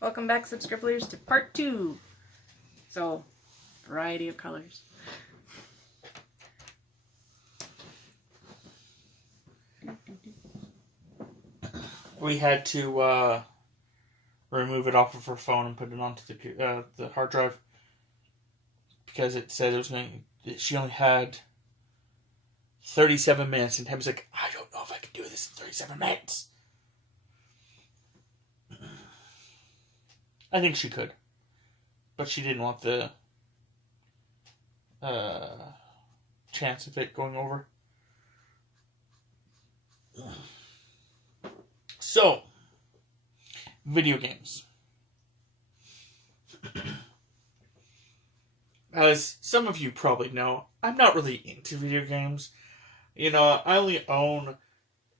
Welcome back, subscribers, to part 2. So, variety of colors. We had to remove it off of her phone and put it onto the hard drive because it said it was going. She only had 37 minutes, and Tam's like, I don't know if I can do this in 37 minutes. I think she could, but she didn't want the chance of it going over. So, video games. As some of you probably know, I'm not really into video games. You know, I only own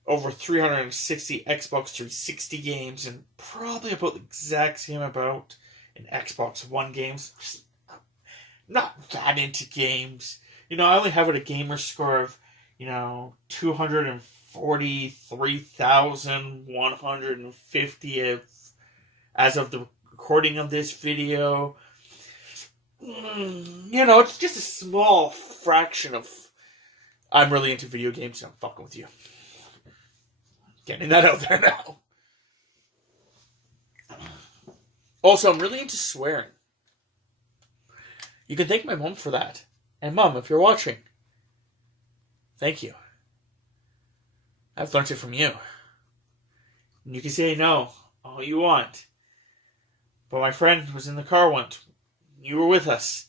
over 360 Xbox 360 games and probably about the exact same amount in Xbox One games. Not that into games. You know, I only have a gamer score of, 243,150 as of the recording of this video. It's just a small fraction of I'm really into video games and I'm fucking with you. Getting that out there now. Also, I'm really into swearing. You can thank my mom for that. And Mom, if you're watching, thank you. I've learned it from you. And you can say no all you want. But my friend was in the car once. You were with us.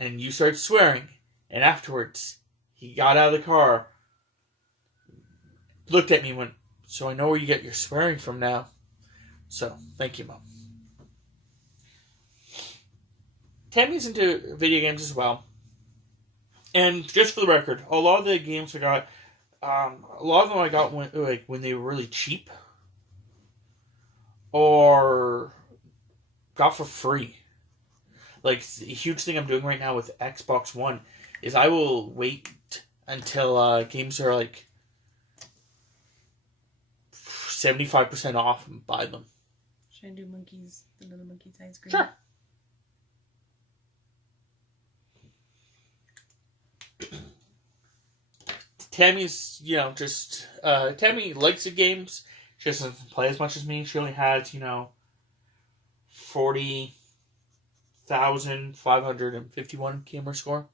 And you started swearing. And afterwards, he got out of the car, looked at me and went, so I know where you get your swearing from now. So, thank you, Mom. Tammy's into video games as well. And just for the record, a lot of the games I got, a lot of them I got when they were really cheap. Or got for free. Like, the huge thing I'm doing right now with Xbox One is I will wait until games are like 75% off and buy them. Should I do the little monkey's ice cream? Sure. Tammy's, Tammy likes the games. She doesn't play as much as me. She only has, 40,551 gamer score.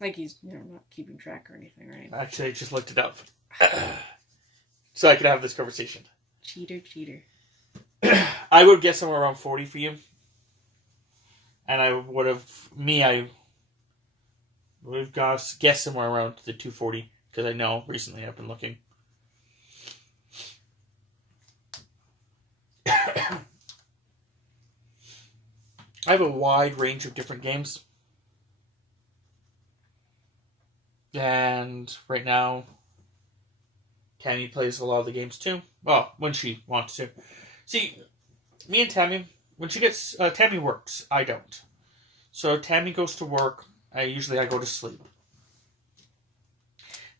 Like he's, not keeping track or anything, right? Actually, I just looked it up. So I could have this conversation. Cheater. I would guess somewhere around 40 for you. And I would have guessed somewhere around the 240. Because I know recently I've been looking. I have a wide range of different games. And right now, Tammy plays a lot of the games too. Well, when she wants to. See, me and Tammy, when she gets... Tammy works. I don't. So Tammy goes to work. I go to sleep.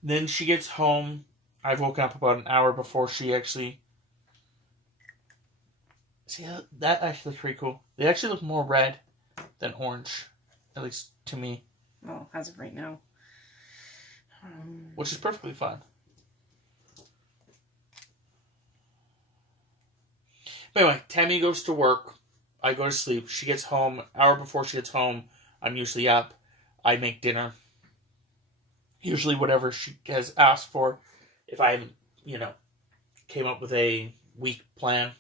Then she gets home. I've woken up about an hour before she actually... See, that actually looks pretty cool. They actually look more red than orange. At least to me. Well, as of right now. Which is perfectly fine. But anyway, Tammy goes to work. I go to sleep. She gets home. An hour before she gets home, I'm usually up. I make dinner. Usually whatever she has asked for. If I haven't, came up with a week plan.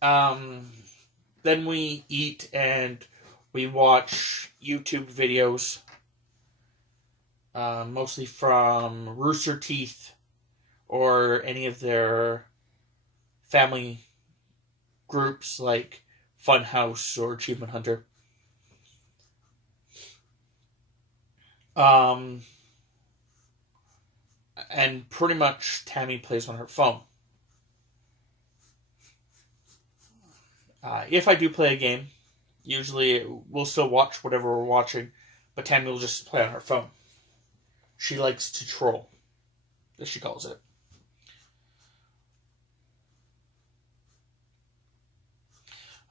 Then we eat and we watch YouTube videos. Mostly from Rooster Teeth or any of their family groups like Funhouse or Achievement Hunter. And pretty much Tammy plays on her phone. If I do play a game, usually we'll still watch whatever we're watching, but Tammy will just play on her phone. She likes to troll. as she calls it.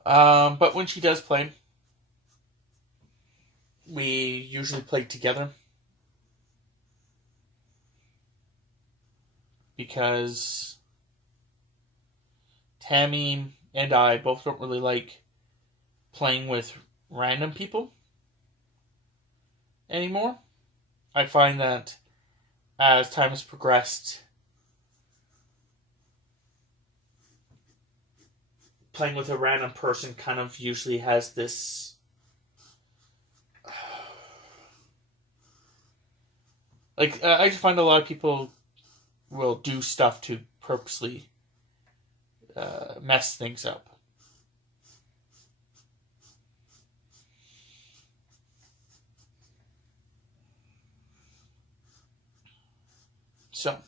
But when she does play, we usually play together. Because Tammy and I both don't really like playing with random people anymore. I find that as time has progressed, playing with a random person kind of usually has this I find a lot of people will do stuff to purposely mess things up. So,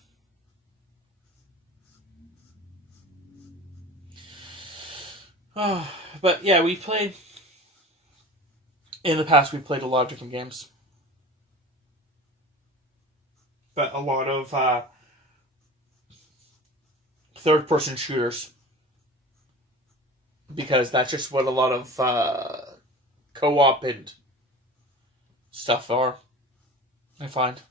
but yeah, we played in the past. We played a lot of different games, but a lot of third-person shooters, because that's just what a lot of co-op and stuff are, I find.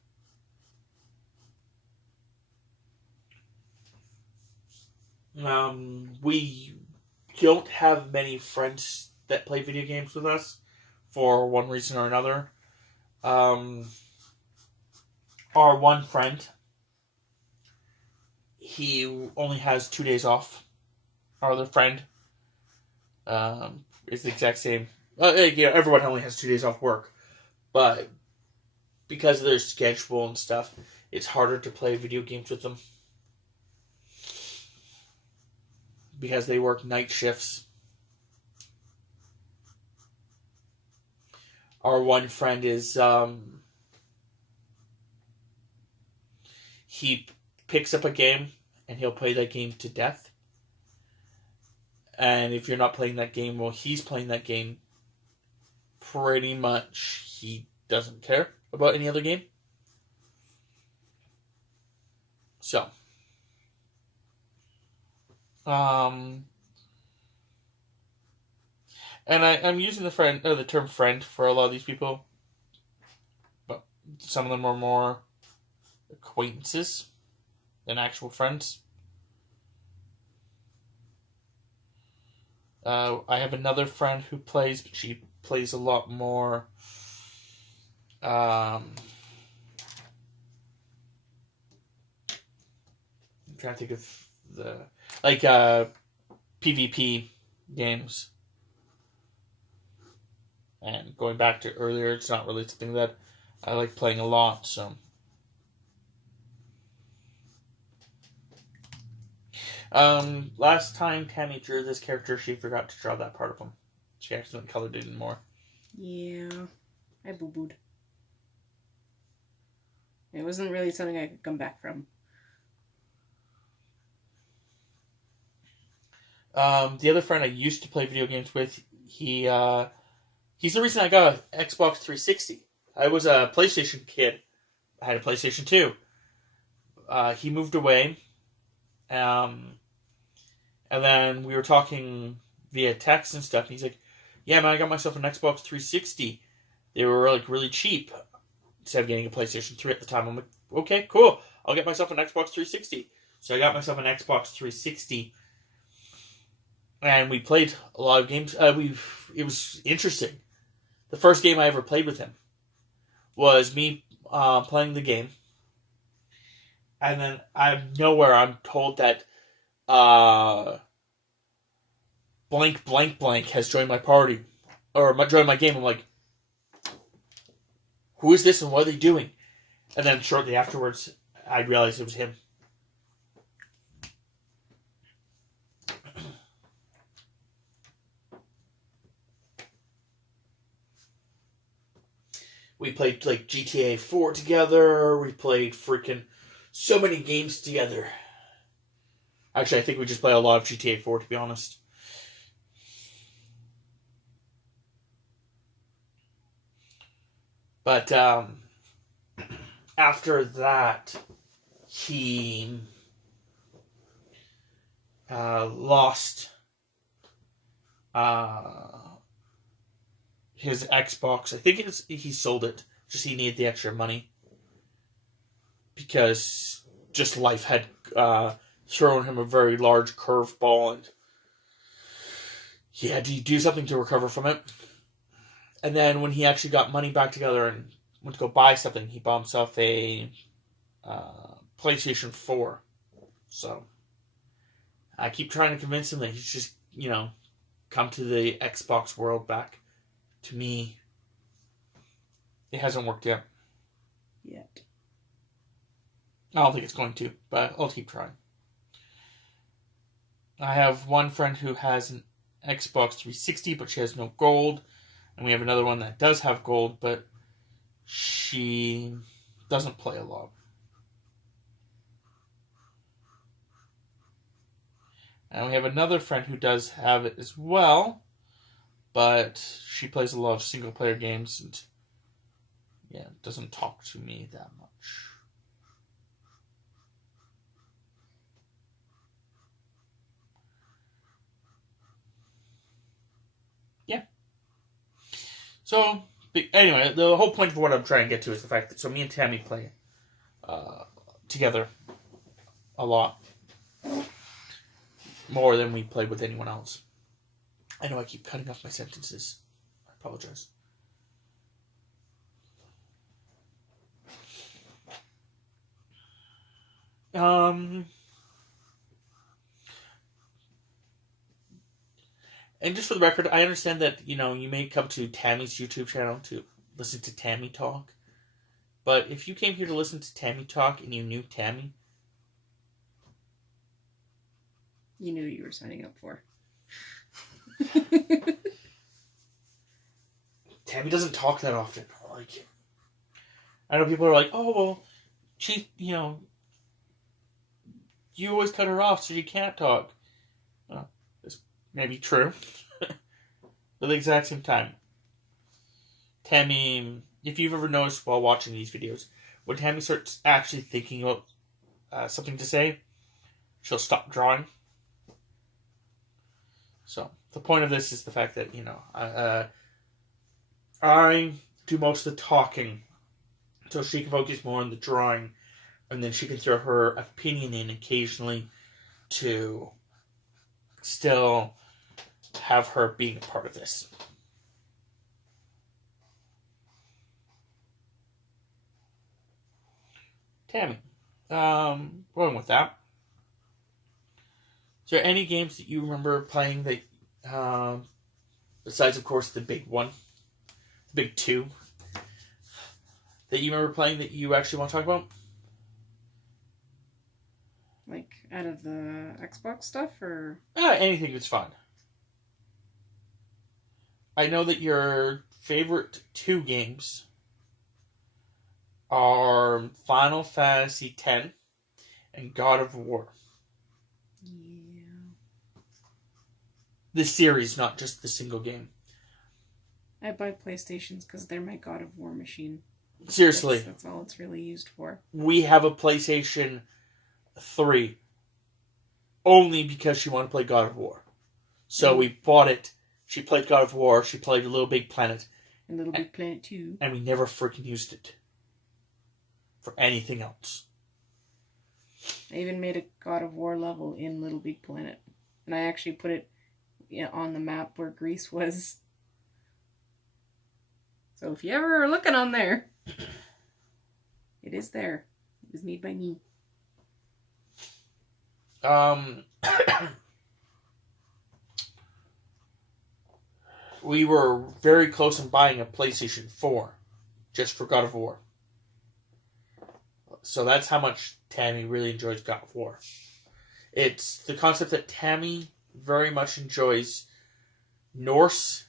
We don't have many friends that play video games with us for one reason or another. Our one friend, he only has 2 days off. Our other friend is the exact same. Everyone only has 2 days off work, but because of their schedule and stuff, it's harder to play video games with them. Because they work night shifts. Our one friend is, he picks up a game and he'll play that game to death. And if you're not playing that game while he's playing that game, pretty much he doesn't care about any other game. So, and I'm using the term friend for a lot of these people, but some of them are more acquaintances than actual friends. I have another friend who plays, but she plays a lot more. I'm trying to think of the PvP games. And going back to earlier, it's not really something that I like playing a lot, so. Last time Tammy drew this character, she forgot to draw that part of him. She accidentally colored it in more. Yeah, I boo-booed. It wasn't really something I could come back from. The other friend I used to play video games with, he's the reason I got an Xbox 360. I was a PlayStation kid. I had a PlayStation 2. He moved away. And then we were talking via text and stuff. And he's like, yeah, man, I got myself an Xbox 360. They were like really cheap instead of getting a PlayStation 3 at the time. I'm like, okay, cool. I'll get myself an Xbox 360. So I got myself an Xbox 360. And we played a lot of games. It was interesting. The first game I ever played with him was me playing the game. And then out of nowhere, I'm told that blank, blank, blank has joined my party. Or joined my game. I'm like, who is this and what are they doing? And then shortly afterwards, I realized it was him. We played like GTA 4 together. We played freaking so many games together. Actually, I think we just play a lot of GTA 4, to be honest. But after that, he lost his Xbox. I think he sold it. Just he needed the extra money because just life had thrown him a very large curveball, and he had to do something to recover from it. And then when he actually got money back together and went to go buy something, he bought himself a PlayStation 4. So I keep trying to convince him that he's just, come to the Xbox world back. To me, it hasn't worked yet. I don't think it's going to, but I'll keep trying. I have one friend who has an Xbox 360, but she has no gold. And we have another one that does have gold, but she doesn't play a lot. And we have another friend who does have it as well, but she plays a lot of single-player games and, doesn't talk to me that much. Yeah. So, anyway, the whole point of what I'm trying to get to is the fact that, me and Tammy play together a lot. More than we played with anyone else. I know I keep cutting off my sentences. I apologize. And just for the record, I understand that, you may come to Tammy's YouTube channel to listen to Tammy talk. But if you came here to listen to Tammy talk and you knew Tammy, you knew you were signing up for. Tammy doesn't talk that often. I know people are like, oh, well, she, you always cut her off so she can't talk. Well, it's maybe true. But at the exact same time, Tammy, if you've ever noticed while watching these videos, when Tammy starts actually thinking about something to say, she'll stop drawing. So, the point of this is the fact that, I do most of the talking so she can focus more on the drawing, and then she can throw her opinion in occasionally to still have her being a part of this. Tammy, going with that. Is there any games that you remember playing that, besides, of course, the big one, the big two, that you remember playing that you actually want to talk about? Like, out of the Xbox stuff, or? Anything that's fine. I know that your favorite two games are Final Fantasy X and God of War. Yeah. The series, not just the single game. I buy PlayStations because they're my God of War machine. Seriously. That's all it's really used for. We have a PlayStation 3 only because she wanted to play God of War. So we bought it. She played God of War. She played Little Big Planet. And Little Big Planet 2. And we never freaking used it for anything else. I even made a God of War level in Little Big Planet. And I actually put it on the map where Greece was. So if you ever are looking on there, it is there. It was made by me. We were very close in buying a PlayStation 4 just for God of War. So that's how much Tammy really enjoys God of War. It's the concept that Tammy very much enjoys Norse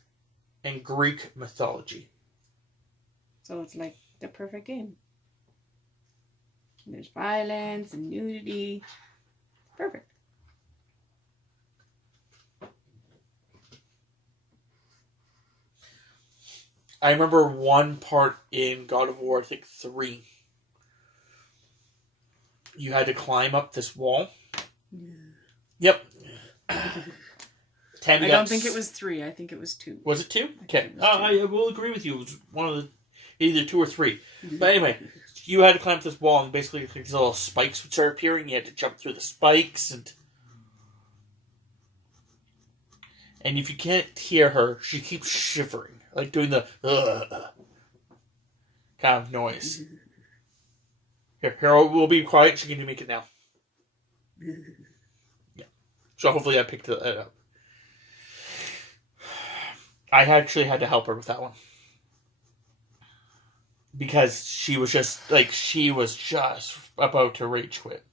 and Greek mythology. So it's like the perfect game. And there's violence and nudity. Perfect. I remember one part in God of War, I think 3. you had to climb up this wall. Yep. I don't think it was 3. I think it was 2. Was it 2? Okay. I will agree with you. It was one of the either 2 or 3. But anyway, you had to climb up this wall, and basically these little spikes would start appearing. You had to jump through the spikes, and if you can't hear her, she keeps shivering, like doing the kind of noise. Here, we'll be quiet. She can make it now. Yeah. So hopefully I picked it up. I actually had to help her with that one. Because she was just about to rage quit.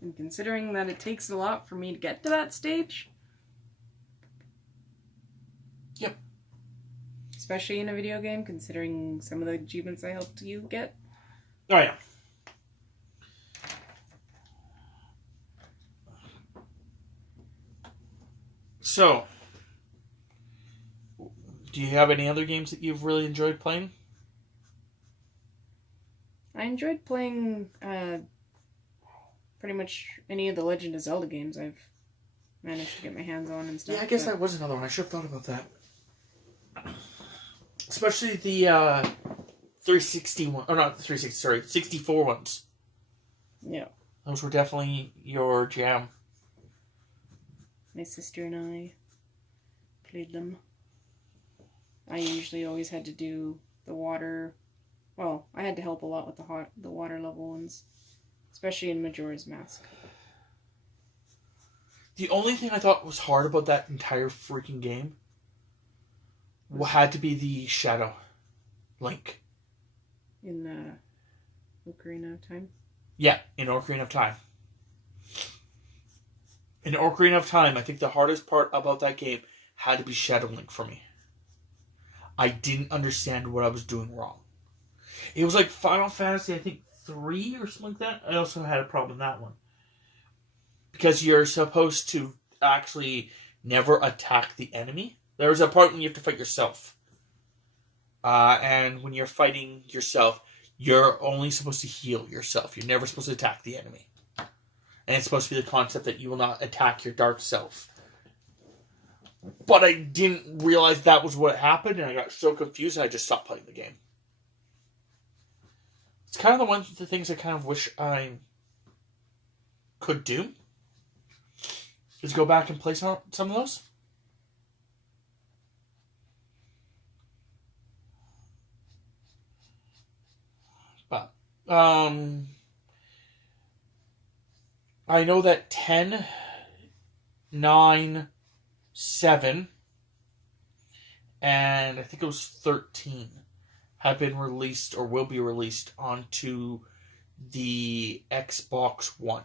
And considering that it takes a lot for me to get to that stage. Yep. Especially in a video game, considering some of the achievements I helped you get. Oh, yeah. So, do you have any other games that you've really enjoyed playing? I enjoyed playing pretty much any of the Legend of Zelda games I've managed to get my hands on and stuff. Yeah, I guess that was another one. I should have thought about that. Especially the 360 one. Oh, not the 360, sorry. 64 ones. Yeah. Those were definitely your jam. My sister and I played them. I usually always had to do the water. Well, I had to help a lot with the water level ones, especially in Majora's Mask. The only thing I thought was hard about that entire freaking game had to be the Shadow Link. In Ocarina of Time? Yeah, in Ocarina of Time. In Ocarina of Time, I think the hardest part about that game had to be Shadow Link for me. I didn't understand what I was doing wrong. It was like Final Fantasy, I think, 3 or something like that. I also had a problem in that one. Because you're supposed to actually never attack the enemy. There's a part when you have to fight yourself. And when you're fighting yourself, you're only supposed to heal yourself. You're never supposed to attack the enemy. And it's supposed to be the concept that you will not attack your dark self. But I didn't realize that was what happened, and I got so confused, and I just stopped playing the game. It's kind of the things I kind of wish I could do. Is go back and play some of those. But, I know that 10, 9, 7, and I think it was 13 have been released or will be released onto the Xbox One.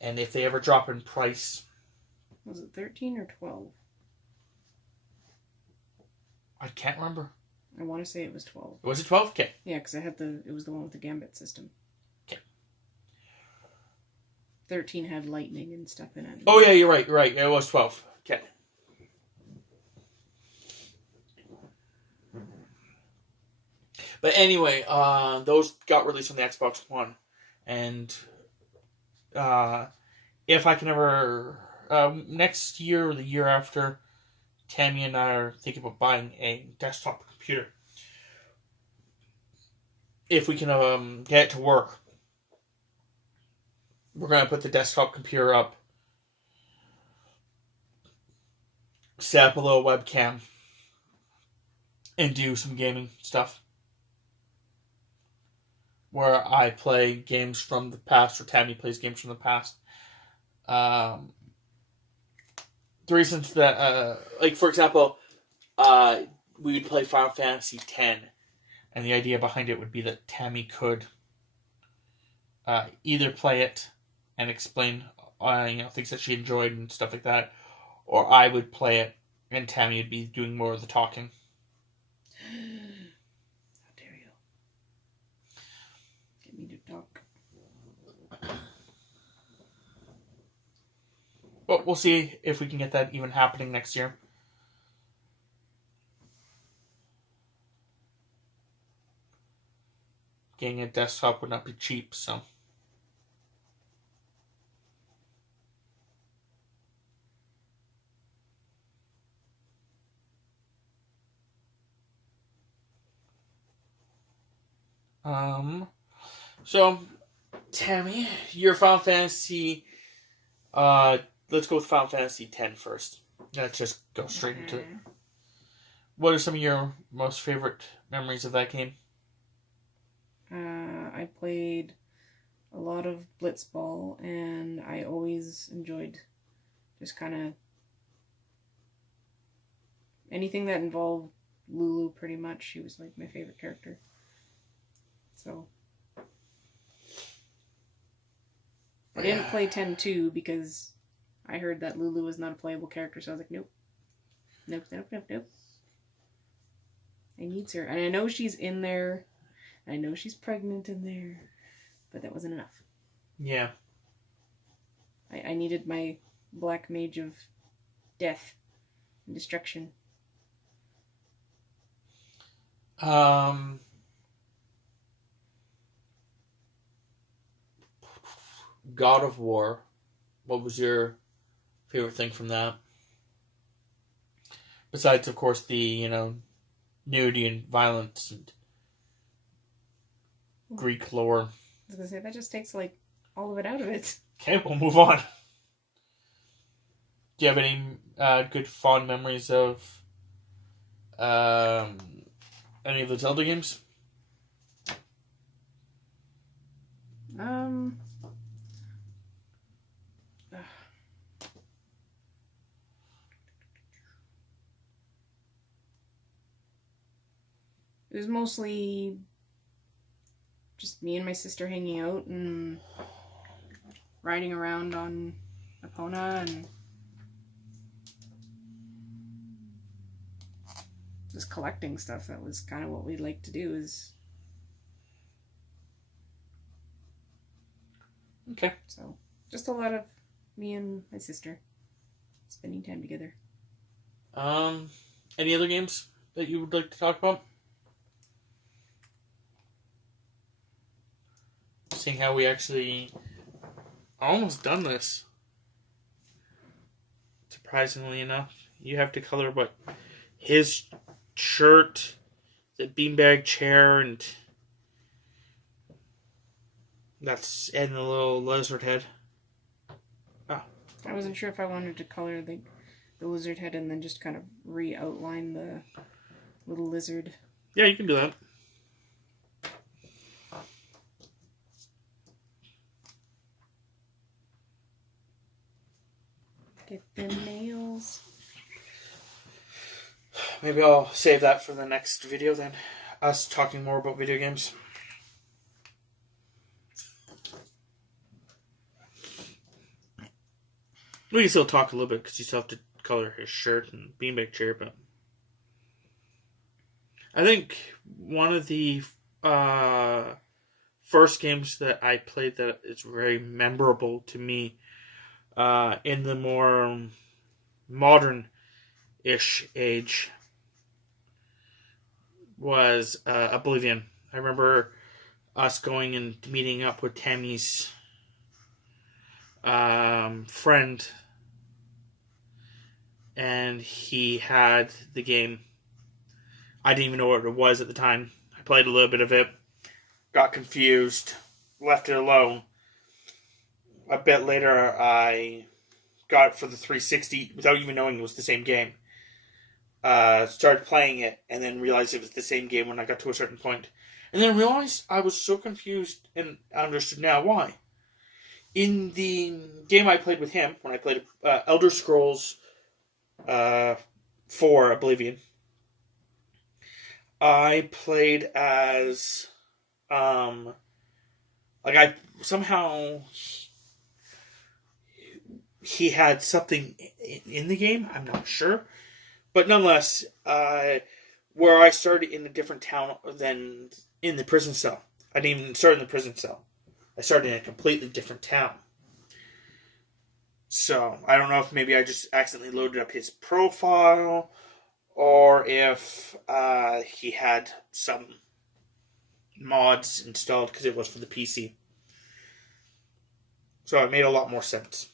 And if they ever drop in price... Was it 13 or 12? I can't remember. I want to say it was 12. Was it 12? Okay. Yeah, because it was the one with the Gambit system. Okay. 13 had lightning and stuff in it. Oh, yeah, you're right. It was 12. Okay. But anyway, those got released on the Xbox One. And if I can ever... next year or the year after, Tammy and I are thinking about buying a desktop computer. If we can get it to work, we're going to put the desktop computer up, set up a little webcam, and do some gaming stuff. Where I play games from the past, or Tammy plays games from the past. The reasons that, like, for example, we would play Final Fantasy X, and the idea behind it would be that Tammy could either play it and explain things that she enjoyed and stuff like that, or I would play it and Tammy would be doing more of the talking. How dare you? Get me to talk. But we'll see if we can get that even happening next year. getting a desktop would not be cheap, so. So, Tammy, your Final Fantasy, let's go with Final Fantasy X first. Let's just go straight into it. What are some of your most favorite memories of that game? I played a lot of Blitzball, and I always enjoyed just kind of anything that involved Lulu, pretty much. She was like my favorite character. So I didn't play 10-2 because I heard that Lulu was not a playable character, so I was like, nope. Nope. I need her. And I know she's in there. I know she's pregnant in there. But that wasn't enough. Yeah. I needed my black mage of death and destruction. God of War. What was your favorite thing from that? Besides, of course, the, nudity and violence and Greek lore. I was going to say, that just takes, all of it out of it. Okay, we'll move on. Do you have any good, fond memories of any of the Zelda games? It was mostly just me and my sister hanging out and riding around on Epona and just collecting stuff. That was kind of what we'd like to do. Okay. So, just a lot of me and my sister spending time together. Any other games that you would like to talk about? Seeing how we actually almost done this. Surprisingly enough, you have to color his shirt, the beanbag chair, and the little lizard head. Oh. I wasn't sure if I wanted to color the lizard head and then just kind of re-outline the little lizard. Yeah, you can do that. Get the nails. Maybe I'll save that for the next video then. Us talking more about video games. We can still talk a little bit because you still have to color his shirt and beanbag chair, but I think one of the first games that I played that is very memorable to me in the more modern-ish age was Oblivion. I remember us going and meeting up with Tammy's friend, and he had the game. I didn't even know what it was at the time. I played a little bit of it, got confused, left it alone. A bit later, I got it for the 360 without even knowing it was the same game. Started playing it, and then realized it was the same game when I got to a certain point. And then realized I was so confused, and I understood now why. In the game I played with him, when I played Elder Scrolls 4 Oblivion, I played as I somehow he had something in the game. I'm not sure, but nonetheless, where I started in a different town than in the prison cell. I didn't even start in the prison cell. I started in a completely different town. So I don't know if maybe I just accidentally loaded up his profile, or if he had some mods installed because it was for the PC. So it made a lot more sense.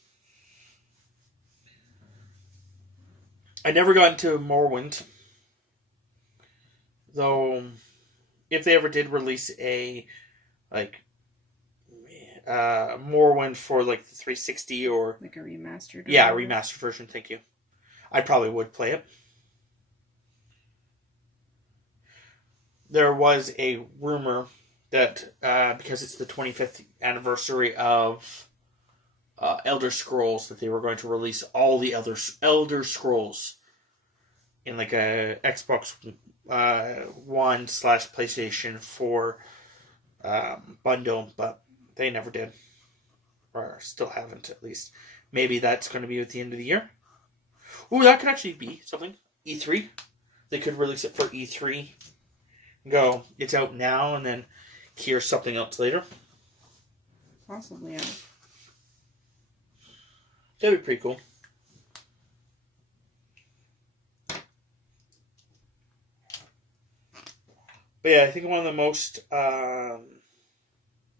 I never got into Morrowind. Though, if they ever did release a, like, Morrowind for, like, the 360 or... Like a remastered? Yeah, a remastered version, thank you. I probably would play it. There was a rumor that, because it's the 25th anniversary of Elder Scrolls, that they were going to release all the other Elder Scrolls in like a Xbox One / PlayStation 4 bundle, but they never did, or still haven't at least. Maybe that's going to be at the end of the year. Ooh, that could actually be something. E3, they could release it for E3. Go, it's out now, and then hear something else later. Possibly, yeah. That'd be pretty cool. But yeah, I think one of the most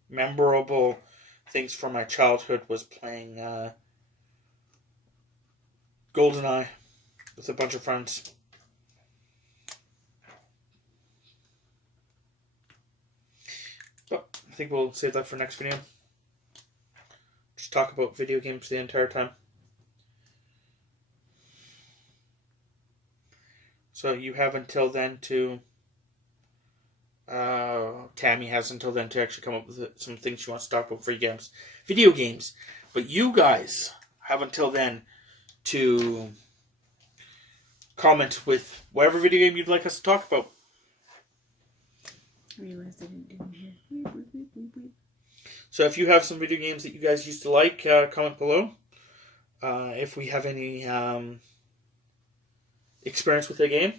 memorable things from my childhood was playing GoldenEye with a bunch of friends. But I think we'll save that for next video. Just talk about video games the entire time. So you have until then to... Tammy has until then to actually come up with some things she wants to talk about for video games. But you guys have until then to comment with whatever video game you'd like us to talk about. I realized I didn't do it. So if you have some video games that you guys used to like, comment below. If we have any experience with the game,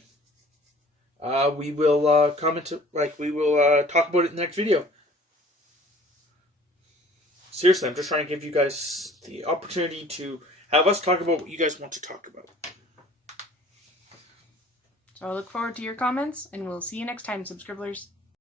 we will comment. We will talk about it in the next video. Seriously, I'm just trying to give you guys the opportunity to have us talk about what you guys want to talk about. So I look forward to your comments, and we'll see you next time, subscribers.